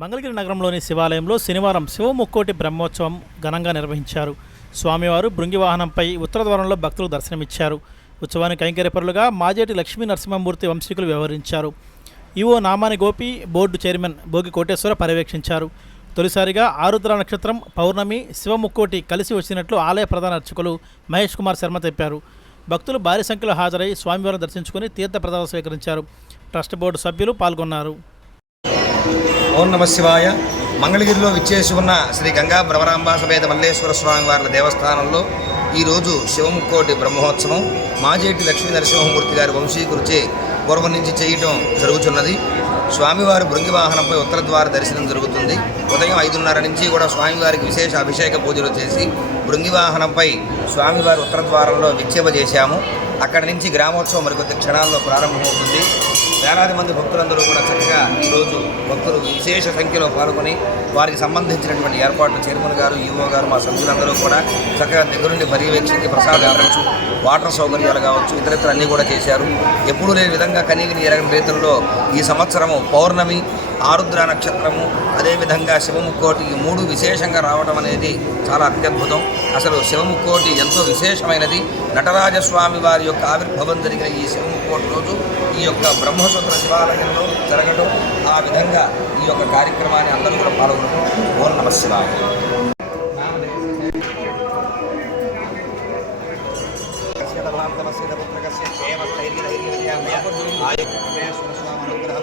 మంగళగిరి నగరంలోని శివాలయంలో శనివారం శివముక్కోటి బ్రహ్మోత్సవం ఘనంగా నిర్వహించారు. స్వామివారు భృంగి వాహనంపై ఉత్తర ద్వారంలో భక్తులకు దర్శనమిచ్చారు. ఉత్సవానికి కైంకర్యపరులుగా మాజేటి లక్ష్మీ నరసింహమూర్తి వంశీకులు వ్యవహరించారు. EO Namani Gopi, board chairman Bhogi Koteswara పర్యవేక్షించారు. తొలిసారిగా ఆరుద్ర నక్షత్రం, పౌర్ణమి, శివముక్కోటి కలిసి వచ్చినట్లు ఆలయ ప్రధాన అర్చకులు మహేష్ కుమార్ శర్మ తెలిపారు. భక్తులు భారీ సంఖ్యలో హాజరై స్వామివారిని దర్శించుకుని తీర్థ ప్రసాదాలు స్వీకరించారు. ట్రస్ట్ బోర్డు సభ్యులు పాల్గొన్నారు. ఓం నమ శివాయ. మంగళగిరిలో విచ్చేసి ఉన్న శ్రీ గంగా భ్రమరాంబ సమేత మల్లేశ్వర స్వామి వారి దేవస్థానంలో ఈరోజు శివముక్కోటి బ్రహ్మోత్సవం మాజేటి లక్ష్మీ నరసింహమూర్తి గారి వంశీకురిచే పూర్వం నుంచి చేయటం జరుగుతున్నది. స్వామివారి భృంగి వాహనంపై ఉత్తర ద్వార దర్శనం జరుగుతుంది. ఉదయం 5:30 నుంచి కూడా స్వామివారికి విశేష అభిషేక పూజలు చేసి భృంగి వాహనంపై స్వామివారి ఉత్తర ద్వారంలో విక్షేప చేశాము. అక్కడి నుంచి గ్రామోత్సవం మరికొద్ది క్షణాల్లో ప్రారంభమవుతుంది. వేలాది మంది భక్తులందరూ కూడా చక్కగా ఈరోజు భక్తులు విశేష సంఖ్యలో పాల్గొని వారికి సంబంధించినటువంటి ఏర్పాట్లు చైర్మన్ గారు, ఈవో గారు, మా సభ్యులందరూ కూడా చక్కగా దగ్గరుండి పర్యవేక్షించి ప్రసాదం కావచ్చు, వాటర్ సౌకర్యాలు కావచ్చు, ఇతరత్ర అన్నీ కూడా చేశారు. ఎప్పుడూ లేని విధంగా కనీవిని ఎరగని రీతుల్లో ఈ సంవత్సరము పౌర్ణమి, ఆరుద్ర నక్షత్రము, అదేవిధంగా శివముక్కోటి ఈ మూడు విశేషంగా రావడం అనేది చాలా అత్యద్భుతం. అసలు శివముక్కోటి ఎంతో విశేషమైనది. నటరాజస్వామి వారి యొక్క ఆవిర్భావం జరిగిన ఈ శివముక్కోటి రోజు ఈ యొక్క బ్రహ్మసూత్ర శివాలయంలో జరగడం, ఆ విధంగా ఈ యొక్క కార్యక్రమాన్ని అందరూ కూడా పాల్గొనడం. ఓం నమ శివాయ. అనుగ్రహ